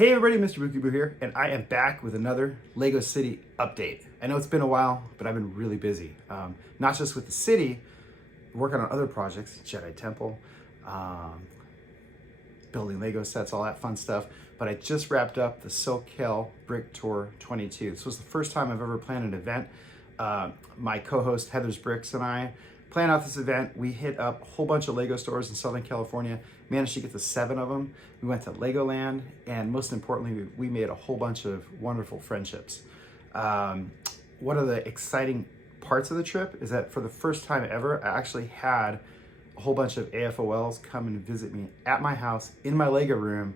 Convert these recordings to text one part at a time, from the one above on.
Hey everybody, MrBookieboo here, and I am back with another LEGO City update. I know it's been a while, but I've been really busy. Not just with the city, working on other projects, Jedi Temple, building LEGO sets, all that fun stuff. But I just wrapped up the SoCal Brick Tour 22. This was the first time I've ever planned an event. My co-host Heather's Bricks and I planned out this event. We hit up a whole bunch of LEGO stores in Southern California, managed to get to 7 of them. We went to Legoland, and most importantly, we made a whole bunch of wonderful friendships. One of the exciting parts of the trip is that for the first time ever, I actually had a whole bunch of AFOLs come and visit me at my house in my LEGO room,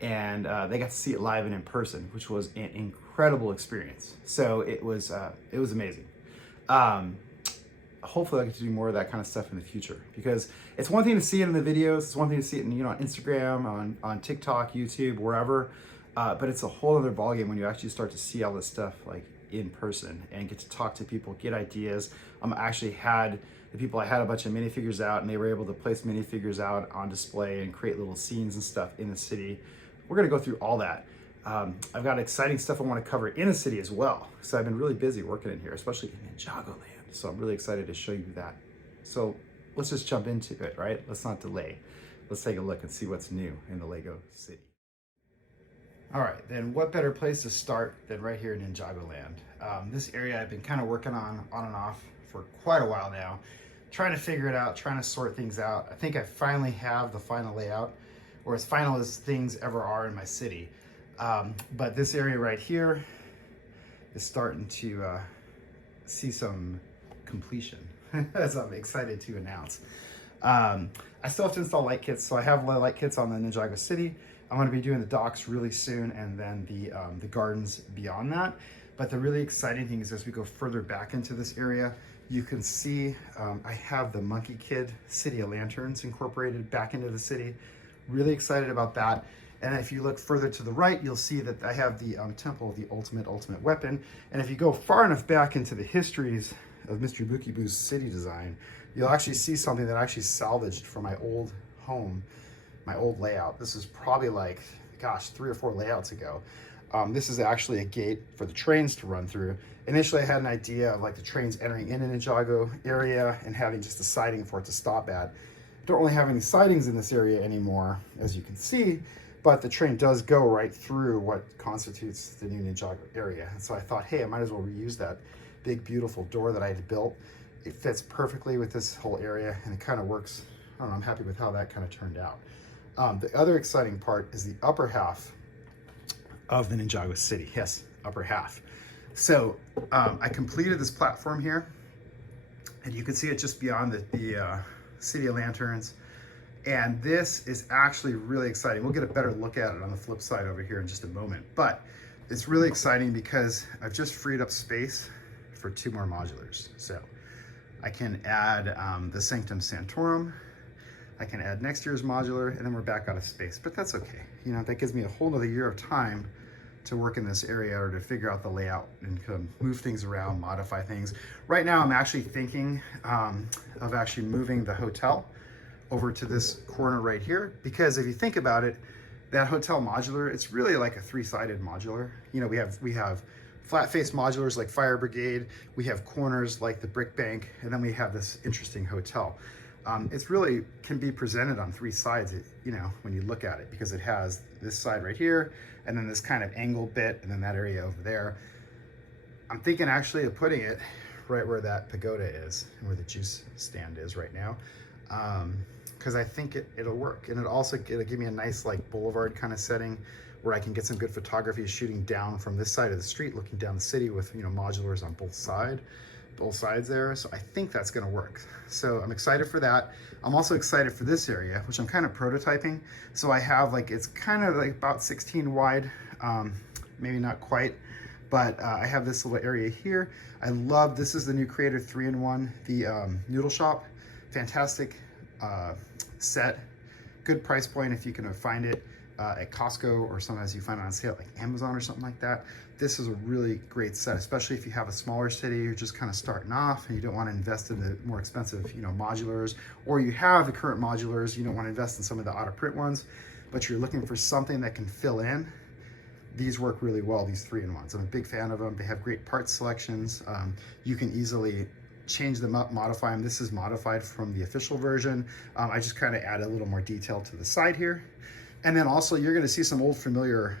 and they got to see it live and in person, which was an incredible experience. So it was amazing. Hopefully I get to do more of that kind of stuff in the future, because it's one thing to see it in the videos, it's one thing to see it in, on Instagram, on TikTok, YouTube, wherever, but it's a whole other ballgame when you actually start to see all this stuff like in person and get to talk to people, get ideas. Actually had the people, I had a bunch of minifigures out, and they were able to place minifigures out on display and create little scenes and stuff in the city. We're gonna go through all that. I've got exciting stuff I want to cover in the city as well. So I've been really busy working in here, especially in Ninjago land. So I'm really excited to show you that. So let's just jump into it, right? Let's not delay. Let's take a look and see what's new in the LEGO city. All right, then what better place to start than right here in Ninjago land? This area I've been kind of working on and off for quite a while now, trying to figure it out, trying to sort things out. I think I finally have the final layout, or as final as things ever are in my city. But this area right here is starting to see some completion, as I'm excited to announce. I still have to install light kits, so I have light kits on the Ninjago City. I'm going to be doing the docks really soon, and then the gardens beyond that. But the really exciting thing is, as we go further back into this area, you can see I have the Monkey Kid City of Lanterns incorporated back into the city. Really excited about that. And if you look further to the right, you'll see that I have the Temple of the Ultimate Weapon. And if you go far enough back into the histories of MrBookieboo's city design, you'll actually see something that I actually salvaged from my old home, my old layout. This is probably like, gosh, 3 or 4 layouts ago. This is actually a gate for the trains to run through. Initially, I had an idea of like the trains entering in an Ninjago area and having just a siding for it to stop at. Don't really have any sidings in this area anymore, as you can see, but the train does go right through what constitutes the new Ninjago area. And so I thought, hey, I might as well reuse that big, beautiful door that I had built. It fits perfectly with this whole area, and it kind of works. I don't know, I'm happy with how that kind of turned out. The other exciting part is the upper half of the Ninjago City. Yes, upper half. So I completed this platform here, and you can see it just beyond the City of Lanterns. And this is actually really exciting. We'll get a better look at it on the flip side over here in just a moment. But it's really exciting because I've just freed up space for 2 more modulars. So I can add the Sanctum Sanctorum. I can add next year's modular, and then we're back out of space. But that's okay. That gives me a whole nother year of time to work in this area, or to figure out the layout and kind of move things around, modify things. Right now, I'm actually thinking of actually moving the hotel over to this corner right here, because if you think about it, that hotel modular, it's really like a 3-sided modular. We have flat face modulars like Fire Brigade, we have corners like the Brick Bank, and then we have this interesting hotel. It's really can be presented on 3 sides, when you look at it, because it has this side right here, and then this kind of angle bit, and then that area over there. I'm thinking actually of putting it right where that pagoda is, and where the juice stand is right now, because I think it'll work. And it'll give me a nice like boulevard kind of setting, where I can get some good photography shooting down from this side of the street, looking down the city with modulars on both sides there. So I think that's going to work. So I'm excited for that. I'm also excited for this area, which I'm kind of prototyping. So I have it's kind of like about 16 wide, maybe not quite, but I have this little area here. I love, this is the new Creator 3-in-1, the Noodle Shop. Fantastic set, good price point if you can find it at Costco, or sometimes you find it on sale like Amazon or something like that. This is a really great set, especially if you have a smaller city, you're just kind of starting off and you don't want to invest in the more expensive modulars, or you have the current modulars, you don't want to invest in some of the out of print ones, but you're looking for something that can fill in these work really well, these 3-in-1s. I'm a big fan of them. They have great part selections. You can easily change them up, modify them. This is modified from the official version. I just kind of add a little more detail to the side here. And then also you're gonna see some old familiar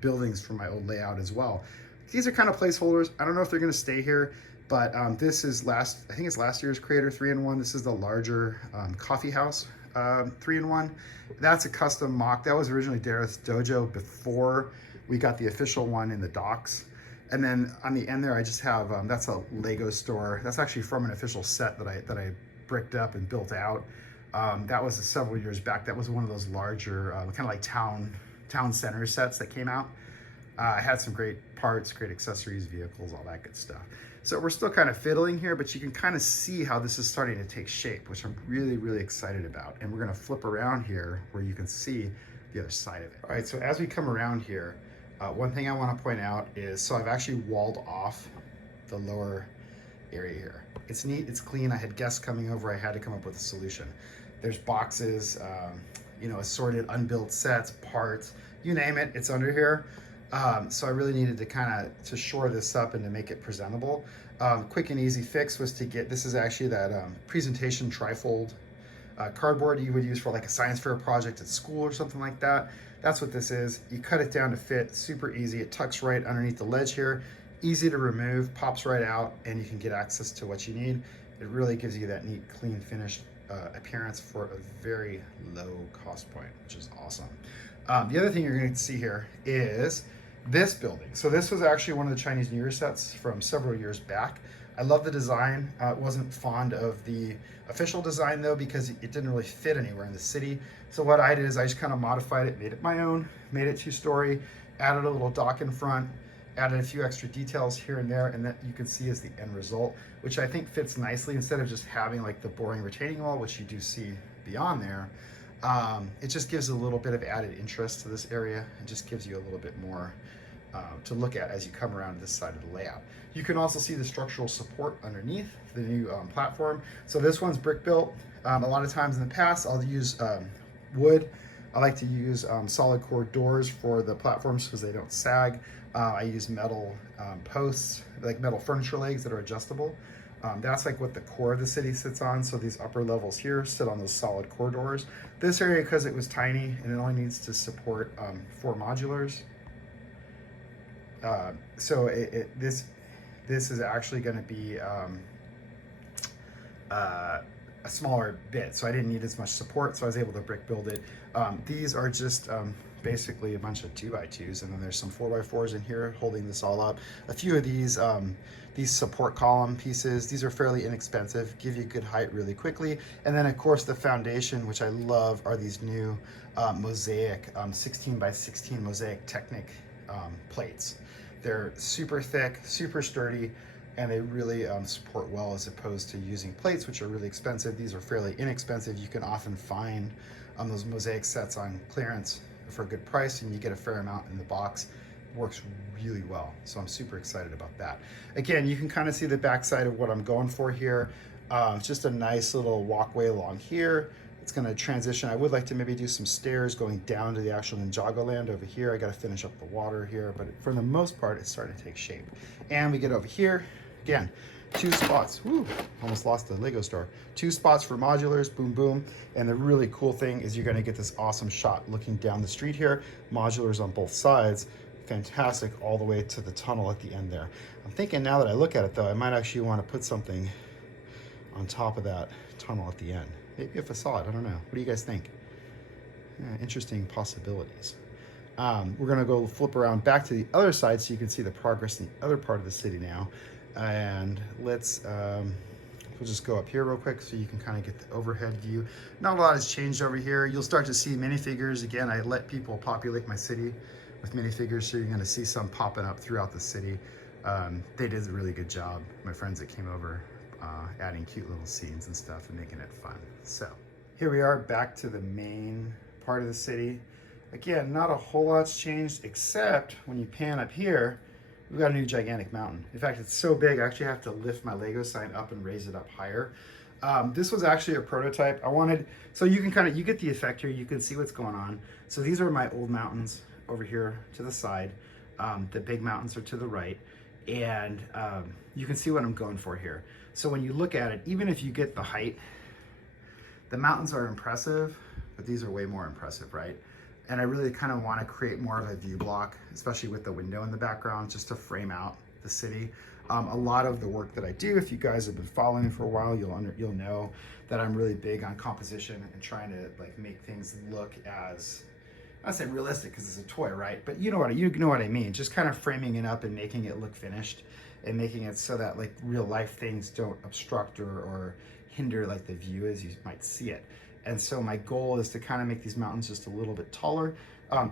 buildings from my old layout as well. These are kind of placeholders. I don't know if they're gonna stay here, but this is I think it's last year's Creator 3-in-1. This is the larger coffee house 3-in-1. That's a custom mock. That was originally Dareth's Dojo before we got the official one in the docks. And then on the end there, I just have, that's a Lego store. That's actually from an official set that I bricked up and built out. That was several years back. That was one of those larger, kind of like town center sets that came out. I had some great parts, great accessories, vehicles, all that good stuff. So we're still kind of fiddling here, but you can kind of see how this is starting to take shape, which I'm really, really excited about. And we're gonna flip around here where you can see the other side of it. All right, so as we come around here, one thing I wanna point out is, so I've actually walled off the lower area here. It's neat, it's clean. I had guests coming over, I had to come up with a solution. There's boxes, you know, assorted unbuilt sets, parts, you name it, it's under here. So I really needed to shore this up and to make it presentable. Quick and easy fix was to get, this is actually that presentation trifold cardboard you would use for like a science fair project at school or something like that. That's what this is. You cut it down to fit, super easy. It tucks right underneath the ledge here. Easy to remove, pops right out, and you can get access to what you need. It really gives you that neat, clean, finished appearance for a very low cost point, which is awesome. The other thing you're going to see here is this building. So this was actually one of the Chinese New Year sets from several years back. I love the design. Wasn't fond of the official design though, because it didn't really fit anywhere in the city. So what I did is I just kind of modified it, made it my own, made it 2-story, added a little dock in front, added a few extra details here and there, and that you can see is the end result, which I think fits nicely instead of just having like the boring retaining wall, which you do see beyond there. It just gives a little bit of added interest to this area. It just gives you a little bit more to look at as you come around this side of the layout. You can also see the structural support underneath the new platform. So this one's brick built. A lot of times in the past, I'll use wood. I like to use solid core doors for the platforms because they don't sag. I use metal posts, like metal furniture legs that are adjustable. That's like what the core of the city sits on. So these upper levels here sit on those solid core doors. This area, because it was tiny and it only needs to support 4 modulars. So this is actually going to be a smaller bit. So I didn't need as much support, so I was able to brick build it. These are just basically a bunch of 2x2s, and then there's some 4x4s in here holding this all up. A few of these support column pieces, these are fairly inexpensive, give you good height really quickly. And then of course the foundation, which I love, are these new mosaic 16x16 mosaic Technic plates. They're super thick, super sturdy, and they really support well as opposed to using plates, which are really expensive. These are fairly inexpensive. You can often find those mosaic sets on clearance for a good price, and you get a fair amount in the box. Works really well, so I'm super excited about that. Again, you can kind of see the backside of what I'm going for here. It's just a nice little walkway along here. It's going to transition. I would like to maybe do some stairs going down to the actual Ninjago land over here. I got to finish up the water here, but for the most part, it's starting to take shape. And we get over here, again, 2 spots. Woo, almost lost the Lego store. 2 spots for modulars, boom, boom. And the really cool thing is you're going to get this awesome shot looking down the street here. Modulars on both sides. Fantastic all the way to the tunnel at the end there. I'm thinking now that I look at it though, I might actually want to put something on top of that tunnel at the end. Maybe a facade, I don't know. What do you guys think? Interesting possibilities. We're gonna go flip around back to the other side so you can see the progress in the other part of the city now. And let's, we'll just go up here real quick so you can kind of get the overhead view. Not a lot has changed over here. You'll start to see minifigures. Again, I let people populate my city with minifigures, so you're gonna see some popping up throughout the city. They did a really good job, my friends that came over, adding cute little scenes and stuff and making it fun. So here we are back to the main part of the city. Again, not a whole lot's changed, except when you pan up here, we've got a new gigantic mountain. In fact, it's so big, I actually have to lift my Lego sign up and raise it up higher. This was actually a prototype. I wanted, so you can you get the effect here, you can see what's going on. So these are my old mountains. over here to the side. The big mountains are to the right. And you can see what I'm going for here. So when you look at it, even if you get the height, the mountains are impressive, but these are way more impressive, right? And I really kind of want to create more of a view block, especially with the window in the background, just to frame out the city. A lot of the work that I do, if you guys have been following me for a while, you'll know that I'm really big on composition and trying to like make things look as, I say realistic because it's a toy, right? But you know what I mean. Just kind of framing it up and making it look finished, and making it so that like real life things don't obstruct or hinder like the view as you might see it. And so my goal is to kind of make these mountains just a little bit taller.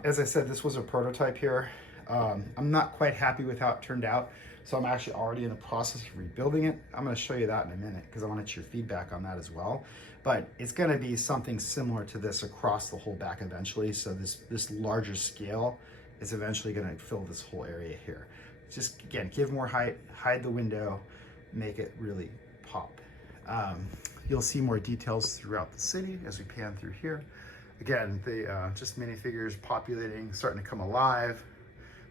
As I said, this was a prototype here. I'm not quite happy with how it turned out, so I'm actually already in the process of rebuilding it. I'm going to show you that in a minute because I want to get your feedback on that as well. But it's going to be something similar to this across the whole back eventually. So this larger scale is eventually going to fill this whole area here. Just again, give more height, hide the window, make it really pop. You'll see more details throughout the city as we pan through here. Again, the just minifigures populating, starting to come alive.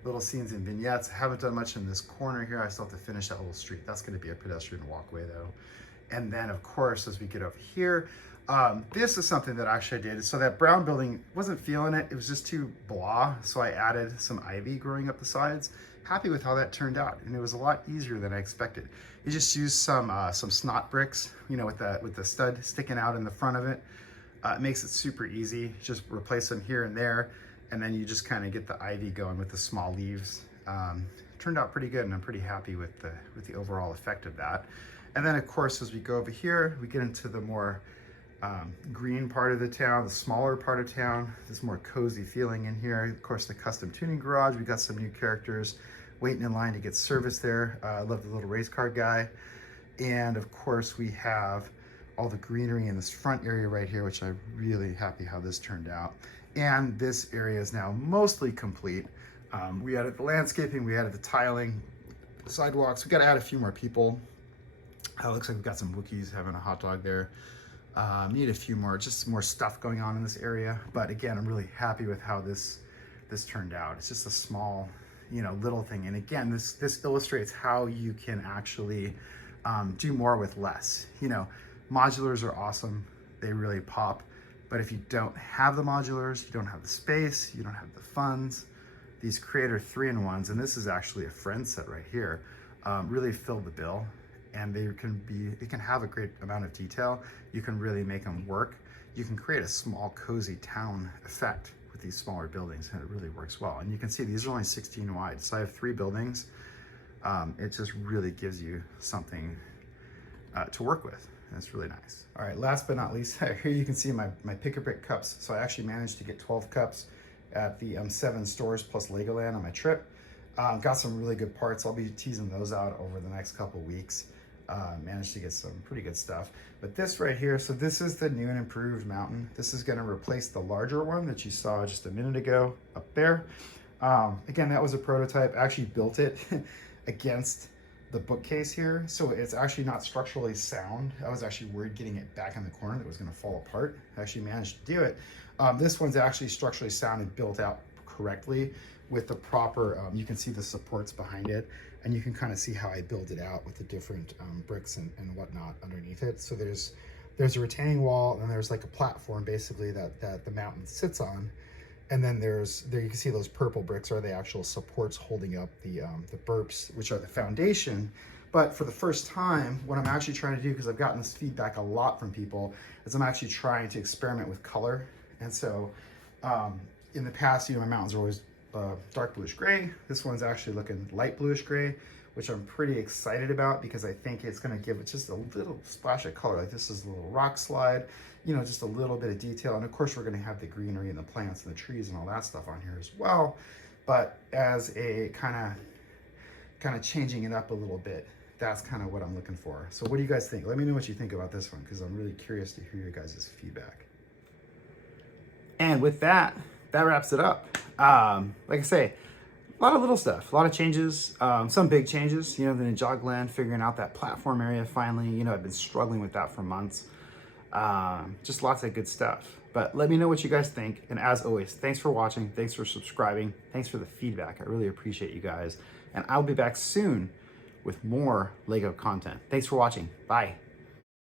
Little scenes and vignettes. I haven't done much in this corner here. I still have to finish that little street. That's going to be a pedestrian walkway though. And then of course, as we get over here, this is something that actually I did. So that brown building, wasn't feeling it. It was just too blah. So I added some ivy growing up the sides. Happy with how that turned out. And it was a lot easier than I expected. You just used some snot bricks, you know, with the stud sticking out in the front of it. It makes it super easy. Just replace them here and there. And then you just kind of get the ivy going with the small leaves. Turned out pretty good, and I'm pretty happy with the overall effect of that. And then of course, as we go over here, we get into the more green part of the town, the smaller part of town. This more cozy feeling in here. Of course, the custom tuning garage. We got some new characters waiting in line to get service there. I love the little race car guy. And of course, we have all the greenery in this front area right here, which I'm really happy how this turned out. And this area is now mostly complete. We added the landscaping, we added the tiling, the sidewalks. We got to add a few more people. It looks like we've got some Wookiees having a hot dog there. Need a few more, just more stuff going on in this area. But again, I'm really happy with how this turned out. It's just a small, you know, little thing. And again, this illustrates how you can actually do more with less. You know, modulars are awesome. They really pop. But if you don't have the modulars, you don't have the space, you don't have the funds, these Creator 3-in-1s, and this is actually a friend set right here, really fill the bill. And it can have a great amount of detail. You can really make them work. You can create a small, cozy town effect with these smaller buildings, and it really works well. And you can see these are only 16 wide. So I have 3 buildings. It just really gives you something to work with. And it's really nice. All right, last but not least, here you can see my pick-a-brick cups. So I actually managed to get 12 cups at the 7 stores plus Legoland on my trip. Got some really good parts. I'll be teasing those out over the next couple weeks. Managed to get some pretty good stuff. But this right here, so this is the new and improved mountain. This is gonna replace the larger one that you saw just a minute ago up there. Again, that was a prototype. I actually built it against the bookcase here, so it's actually not structurally sound. I was actually worried getting it back in the corner that it was going to fall apart. I actually managed to do it. This one's actually structurally sound and built out correctly with the proper, you can see the supports behind it, and you can kind of see how I build it out with the different bricks and whatnot underneath it. So there's a retaining wall, and there's like a platform basically that the mountain sits on. And then there you can see those purple bricks are the actual supports holding up the burps, which are the foundation. But for the first time, what I'm actually trying to do, because I've gotten this feedback a lot from people, is I'm actually trying to experiment with color. And so in the past, you know, my mountains are always dark bluish gray. This one's actually looking light bluish gray, which I'm pretty excited about because I think it's going to give it just a little splash of color. Like this is a little rock slide, you know, just a little bit of detail. And of course, we're going to have the greenery and the plants and the trees and all that stuff on here as well. But as a kind of changing it up a little bit, that's kind of what I'm looking for. So what do you guys think? Let me know what you think about this one, because I'm really curious to hear your guys' feedback. And with that, that wraps it up. Like I say, a lot of little stuff, a lot of changes, some big changes, you know, the Ninjago land, figuring out that platform area finally, you know, I've been struggling with that for months. Just lots of good stuff. But let me know what you guys think. And as always, thanks for watching. Thanks for subscribing. Thanks for the feedback. I really appreciate you guys. And I'll be back soon with more LEGO content. Thanks for watching. Bye.